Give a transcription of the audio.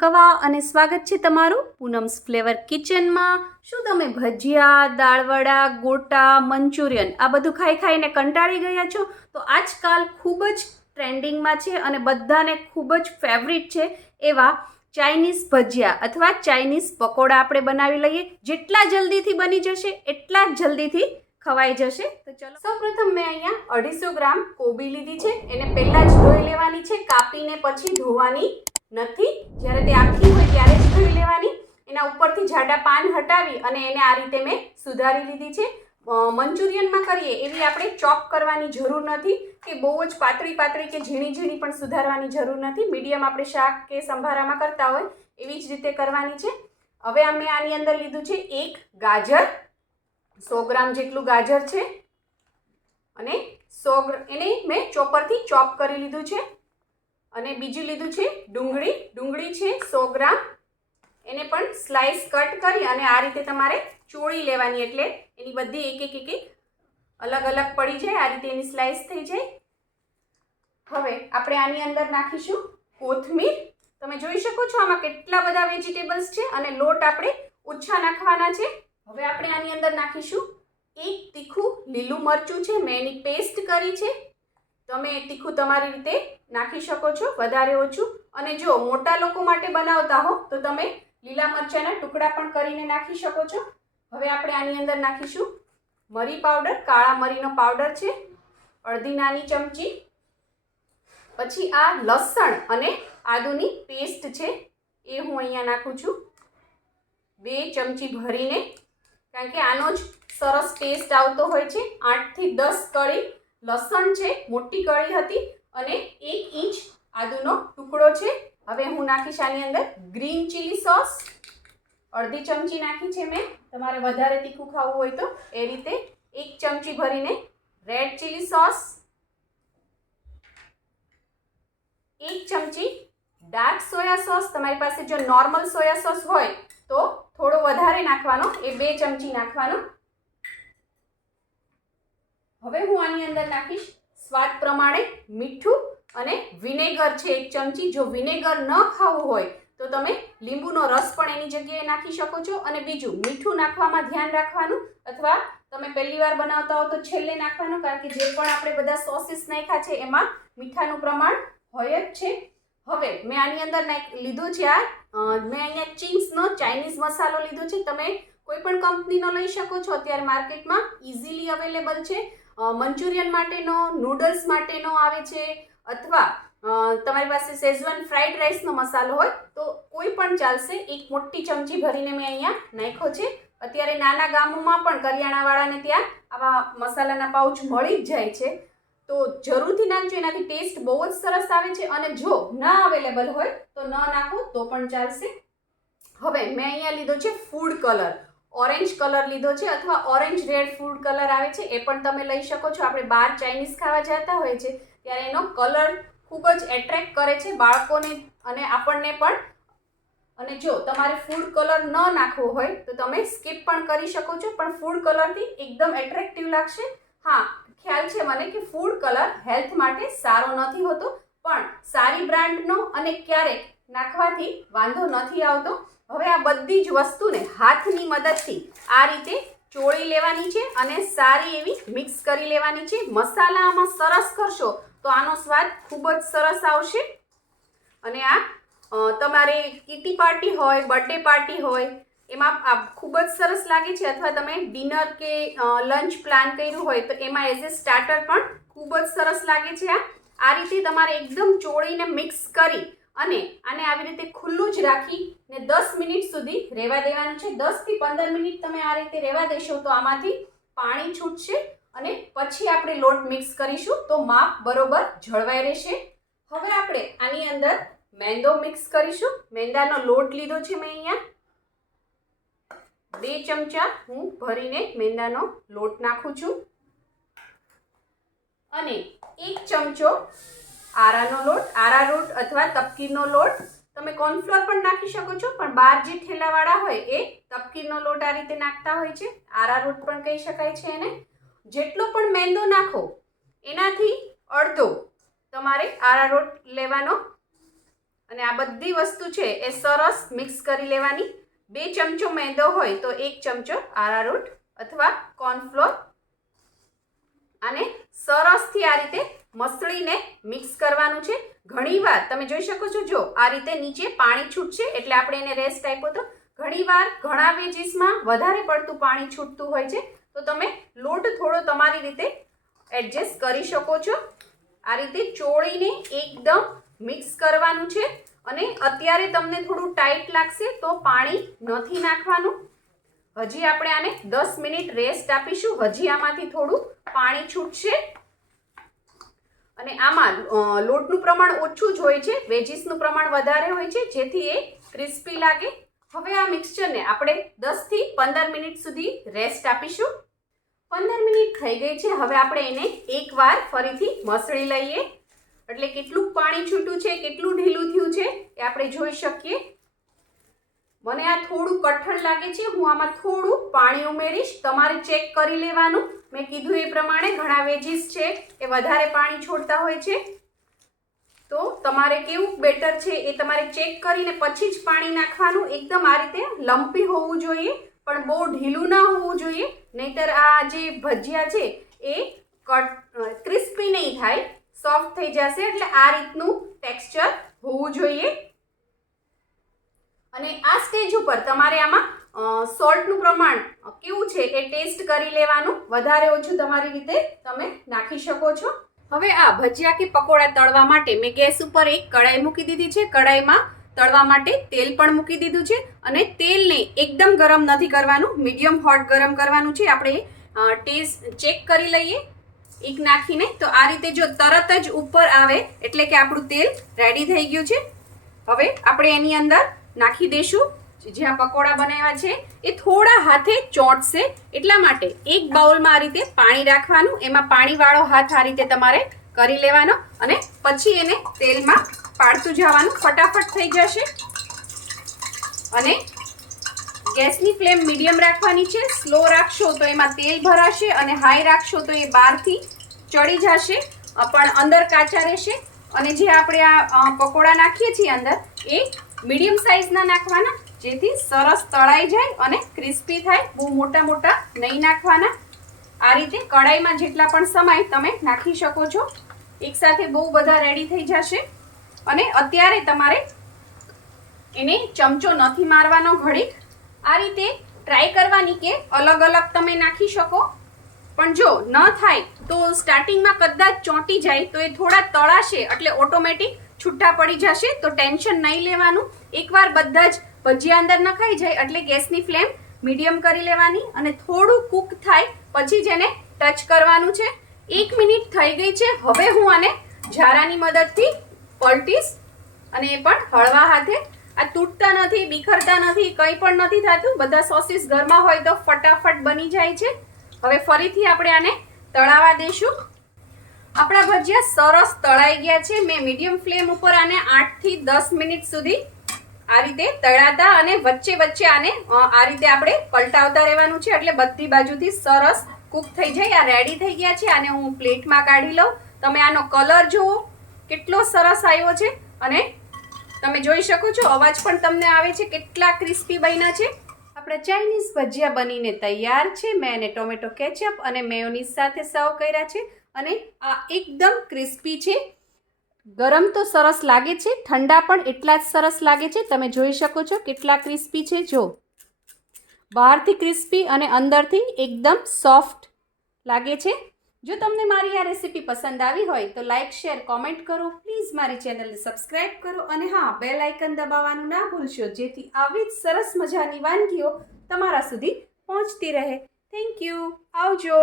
કવા અને સ્વાગત છે તમારું પૂનમ્સ ફ્લેવર કિચનમાં। શું તમે ભજીયા, દાળવડા, ગોટા, મંચુરિયન આ બધું ખાઈને કંટાળી ગયા છો? તો આજકાલ ખૂબ જ ટ્રેન્ડિંગમાં છે અને બધાને ખૂબ જ ફેવરિટ છે એવા ચાઇનીઝ ભજીયા અથવા ચાઇનીઝ પકોડા આપણે બનાવી લઈએ। જેટલા જલ્દીથી બની જશે એટલા જ જલ્દીથી ખવાઈ જશે। તો ચલો, સૌપ્રથમ મેં અહીંયા 250 ગ્રામ કોબી લીધી છે। એને પહેલાં જ ધોઈ લેવાની છે, કાપીને પછી ધોવાની નથી। જ્યારે તે આખી હોય ત્યારે જ ધોઈ લેવાની। એના ઉપરથી જાડા પાન હટાવી અને એને આ રીતે મેં સુધારી લીધી છે। મંચુરિયનમાં કરીએ એવી આપણે ચોપ કરવાની જરૂર નથી કે બહુ જ પાતળી કે ઝીણી પણ સુધારવાની જરૂર નથી। મીડિયમ આપણે શાક કે સંભારામાં કરતા હોય એવી જ રીતે કરવાની છે। હવે અમે આની અંદર લીધું છે એક ગાજર, 100 ગ્રામ જેટલું ગાજર છે અને 100 ગ્રામ એને મેં ચોપરથી ચોપ કરી લીધું છે। અને બીજું લીધું છે ડુંગળી છે 100 ગ્રામ, એને પણ સ્લાઇસ કટ કરી અને આ રીતે તમારે ચોળી લેવાની, એટલે એની બધી એક અલગ પડી જાય, આ રીતે એની સ્લાઇસ થઈ જાય। હવે આપણે આની અંદર નાખીશું કોથમીર। તમે જોઈ શકો છો આમાં કેટલા બધા વેજીટેબલ્સ છે અને લોટ આપણે ઓછા નાખવાના છે। હવે આપણે આની અંદર નાખીશું એક તીખું લીલું મરચું છે, મેં એની પેસ્ટ કરી છે। તમે તીખું તમારી રીતે નાખી શકો છો, વધારે ઓછું। અને જો મોટા લોકો માટે બનાવતા હો તો તમે લીલા મરચાંના ટુકડા પણ કરીને નાખી શકો છો। હવે આપણે આની અંદર નાખીશું મરી પાવડર, કાળા મરીનો પાવડર છે અડધી નાની ચમચી। પછી આ લસણ અને આદુની પેસ્ટ છે એ હું અહીંયા નાખું છું 2 ચમચી ભરીને, કારણ કે આનો જ સરસ ટેસ્ટ આવતો હોય છે। 8 થી 10 કળી લસણ છે, મોટી કળી હતી, અને 1 ઇંચ આદુનો ટુકડો છે। હવે હું નાખીશ આની અંદર ગ્રીન ચીલી સોસ, અડધી ચમચી નાખી છે મેં, તમારે વધારે તીખું ખાવું હોય તો એ રીતે। 1 ચમચી ભરીને રેડ ચીલી સોસ, 1 ચમચી ડાર્ક સોયા સોસ, તમારી પાસે જો નોર્મલ સોયા સોસ હોય તો થોડો વધારે નાખવાનો, એ 2 ચમચી નાખવાનો। હવે હું આની અંદર નાખીશ સ્વાદ પ્રમાણે મીઠું અને વિનેગર છે 1 ચમચી। જો વિનેગર ન ખાવું હોય તો તમે લીંબુનો રસ પણ એની જગ્યાએ નાખી શકો છો। અને બીજું, મીઠું નાખવામાં ધ્યાન રાખવાનું, અથવા તમે પહેલી વાર બનાવતા હો તો છેલ્લે નાખવાનું, કારણ કે જે પણ આપણે બધા સોસીસ નાખ્યા છે એમાં મીઠાનું પ્રમાણ હોય જ છે। હવે મેં આની અંદર લીધું છે મેં અહીંયા ચિંગ્સનો ચાઇનીઝ મસાલો લીધો છે। તમે કોઈ પણ કંપનીનો લઈ શકો છો, અત્યારે માર્કેટમાં ઇઝીલી અવેલેબલ છે। મંચુરિયન માટેનો, નૂડલ્સ માટેનો આવે છે, અથવા તમારી પાસે શેઝવાન ફ્રાઈડ રાઈસનો મસાલો હોય તો કોઈ પણ ચાલશે। 1 મોટી ચમચી ભરીને મેં અહીંયા નાખ્યો છે। અત્યારે નાના ગામોમાં પણ કરિયાણાવાળાને ત્યાં આવા મસાલાના પાઉચ મળી જ જાય છે, તો જરૂરથી નાખજો, એનાથી ટેસ્ટ બહુ જ સરસ આવે છે। અને જો ના અવેલેબલ હોય તો ન નાખો તો પણ ચાલશે। હવે મેં અહીંયા લીધો છે ફૂડ કલર, ઓરેન્જ કલર લીધો છે, અથવા ઓરેન્જ રેડ ફૂડ કલર આવે છે, એ પણ તમે લઈ શકો છો। આપણે બહાર ચાઇનીઝ ખાવા જતા હોય છે ત્યારે એનો કલર ખૂબ જ એટ્રેક્ટ કરે છે બાળકોને અને આપણને પણ। અને જો તમારે ફૂડ કલર ન નાખવો હોય તો તમે સ્કીપ પણ કરી શકો છો, પણ ફૂડ કલરથી એકદમ એટ્રેક્ટિવ લાગશે। હા, ખ્યાલ છે મને કે ફૂડ કલર હેલ્થ માટે સારો નથી હોતો, પણ સારી બ્રાન્ડનો અને ક્યારેક નાખવાથી વાંધો નથી આવતો। હવે આ બધી જ વસ્તુને હાથની મદદથી આ રીતે ચોળી લેવાની છે અને સારી એવી મિક્સ કરી લેવાની છે। મસાલા આમાં સરસ કરશો તો આનો સ્વાદ ખૂબ જ સરસ આવશે। અને આ તમારે કિટી પાર્ટી હોય, બર્થડે પાર્ટી હોય એમાં આ ખૂબ જ સરસ લાગે છે, અથવા તમે ડિનર કે લંચ પ્લાન કર્યું હોય તો એમાં એઝ એ સ્ટાર્ટર પણ ખૂબ જ સરસ લાગે છે। આ રીતે તમારે એકદમ ચોળીને મિક્સ કરી અને આને આવી રીતે ખુલ્લું જ રાખીને 10 મિનિટ સુધી રહેવા દેવાનું છે। 10 થી 15 મિનિટ તમે આ રીતે રહેવા દેશો તો આમાંથી પાણી છૂટશે અને પછી આપણે લોટ મિક્સ કરીશું તો માપ બરોબર જળવાઈ રહેશે। હવે આપણે આની અંદર મેંદો મિક્સ કરીશું। મેંદાનો લોટ લીધો છે મેં અહીંયા 2 ચમચા હું ભરીને મેંદાનો લોટ નાખું છું, અને 1 ચમચો આરાનો લોટ, આરારૂટ અથવા તપકીરનો લોટ, તમે કોર્નફ્લોર પણ નાખી શકો છો, પણ બહાર જે ઠેલાવાળા હોય એ તપકીરનો લોટ આ રીતે નાખતા હોય છે, આરારૂટ પણ કહી શકાય છે એને। જેટલો પણ મેંદો નાખો એનાથી અડધો તમારે આરારૂટ લેવાનો, અને આ બધી વસ્તુ છે એ સરસ મિક્સ કરી લેવાની. 2 ચમચો મેંદો હોય તો 1 ચમચો આરારૂટ અથવા કોર્નફ્લોર. આને સરસથી આ રીતે મસળીને મિક્સ કરવાનું છે. ઘણીવાર તમે જોઈ શકો છો, જો આ રીતે નીચે પાણી છૂટશે એટલે આપણે એને રેસ્ટ આપ્યો તો. ઘણીવાર ઘણા વેજીસમાં વધારે પડતું પાણી છૂટતું હોય છે, તો તમે લોટ થોડો તમારી રીતે એડજસ્ટ કરી શકો છો. આ રીતે ચોળીને એકદમ મિક્સ કરવાનું છે. અને અત્યારે તમને થોડું ટાઈટ લાગશે તો પાણી નથી નાખવાનું. હજી આપણે આને 10 મિનિટ રેસ્ટ આપીશું. હજી આમાંથી થોડું પાણી છૂટશે. અને આમાં લોટનું પ્રમાણ ઓછું જ હોય છે, વેજીસનું પ્રમાણ વધારે હોય છે, જેથી એ ક્રિસ્પી લાગે. હવે આ મિક્સચરને આપણે 10 થી 15 મિનિટ સુધી રેસ્ટ આપીશું. 15 મિનિટ થઈ ગઈ છે. હવે આપણે એને એકવાર ફરીથી મસળી લઈએ. એટલે કેટલું પાણી છૂટ્યું છે, કેટલું ઢીલું થયું છે એ આપણે જોઈ શકીએ. મને આ થોડું કઠણ લાગે છે, હું આમાં થોડું પાણી ઉમેરીશ. તમારે ચેક કરી લેવાનું. મેં કીધું એ પ્રમાણે ઘણા વેજીસ છે એ વધારે પાણી છોડતા હોય છે, તો તમારે કેવું બેટર છે એ તમારે ચેક કરીને પછી જ પાણી નાખવાનું. એકદમ આ રીતે લમ્પી હોવું જોઈએ, પણ બહુ ઢીલું ના હોવું જોઈએ, નહીતર આ જે ભજીયા છે એ ક્રિસ્પી નહીં થાય, સોફ્ટ થઈ જશે. એટલે આ રીતનું ટેક્સચર હોવું જોઈએ. અને આ સ્ટેજ ઉપર તમારે આમાં સોલ્ટનું પ્રમાણ કેવું છે એ ટેસ્ટ કરી લેવાનું. વધારે ઓછું તમારી રીતે તમે નાખી શકો છો. હવે આ ભજીયા કે પકોડા તળવા માટે મેં ગેસ ઉપર એક કઢાઈ મૂકી દીધી છે. કઢાઈમાં તળવા માટે તેલ પણ મૂકી દીધું છે. અને તેલને એકદમ ગરમ નથી કરવાનું, મીડિયમ હોટ ગરમ કરવાનું છે. આપણે ટેસ્ટ ચેક કરી લઈએ એક નાખીને. તો આ રીતે જો તરત જ ઉપર આવે એટલે કે આપણું તેલ રેડી થઈ ગયું છે. હવે આપણે એની અંદર નાખી દઈશું જ્યાં પકોડા બનાવ્યા છે. એ થોડા હાથે ચોંટશે, એટલા માટે એક બાઉલમાં આ રીતે પાણી રાખવાનું. એમાં પાણીવાળો હાથ આ રીતે તમારે કરી લેવાનો અને પછી એને તેલમાં પાડતું જવાનું. ફટાફટ થઈ જશે. અને ગેસની ફ્લેમ મીડિયમ રાખવાની છે. સ્લો રાખશો તો એમાં તેલ ભરાશે અને હાઈ રાખશો તો એ બહારથી ચડી જશે પણ અંદર કાચા રહેશે. અને જે આપણે આ પકોડા નાખીએ છીએ અંદર એ મીડિયમ સાઇઝના નાખવાના, જેથી સરસ તળાઈ જાય અને ક્રિસ્પી થાય. બહુ મોટા મોટા નહીં નાખવાના. આ રીતે કઢાઈમાં જેટલા પણ સમાય તમે નાખી શકો છો. એકસાથે બહુ બધા રેડી થઈ જશે. અને અત્યારે તમારે એને ચમચો નથી મારવાનો ઘડીક. આ રીતે ટ્રાય કરવાની કે અલગ અલગ તમે નાખી શકો. પણ જો ન થાય તો સ્ટાર્ટિંગમાં કદાચ ચોંટી જાય તો એ થોડા તળાશે એટલે ઓટોમેટિક છૂટા પડી જશે. તો ટેન્શન નહીં લેવાનું. એકવાર બધા જ ભજીયા અંદર નખાઈ જાય એટલે ગેસની ફ્લેમ મીડિયમ કરી લેવાની અને થોડું કૂક થાય પછી જ એને ટચ કરવાનું છે. 1 મિનિટ થઈ ગઈ છે. હવે હું આને ઝારાની મદદથી પલટીશ અને એ પણ હળવા હાથે. આ તૂટતા નથી, બીખરતા નથી, કંઈ પણ નથી થતું. બધા સોસીસ ઘરમાં હોય તો ફટાફટ બની જાય છે. હવે ફરીથી આપણે આને તળાવા દઈશું. આપણા ભજીયા સરસ તળાઈ ગયા છે. મેં મીડિયમ ફ્લેમ ઉપર આને 8 થી 10 મિનિટ સુધી આ રીતે તળાતા અને વચ્ચે વચ્ચે આને આ રીતે આપણે પલટાવતા રહેવાનું છે એટલે બધી બાજુથી સરસ કૂક થઈ જાય. આ રેડી થઈ ગયા છે. આને હું પ્લેટમાં કાઢી લઉં. તમે આનો કલર જુઓ કેટલો સરસ આવ્યો છે અને તમે જોઈ શકો છો અવાજ પણ તમને આવે છે કેટલા ક્રિસ્પી બન્યા છે. આપણા ચાઇનીઝ ભજીયા બનીને તૈયાર છે. મેં એને ટોમેટો કેચઅપ અને મેયોનીઝ સાથે સર્વ કર્યા છે અને આ એકદમ ક્રિસ્પી છે. ગરમ તો સરસ લાગે છે, ઠંડા પણ એટલા જ સરસ લાગે છે. તમે જોઈ શકો છો કેટલા ક્રિસ્પી છે. જો બહારથી ક્રિસ્પી અને અંદરથી એકદમ સોફ્ટ લાગે છે. જો તમને મારી આ રેસીપી પસંદ આવી હોય તો લાઇક, શેર, કોમેન્ટ કરો. પ્લીઝ મારી ચેનલને સબસ્ક્રાઈબ કરો અને હા, બેલ આઇકન દબાવવાનું ના ભૂલશો, જેથી આવી જ સરસ મજાની વાનગીઓ તમારા સુધી પહોંચતી રહે. Thank you. આવજો.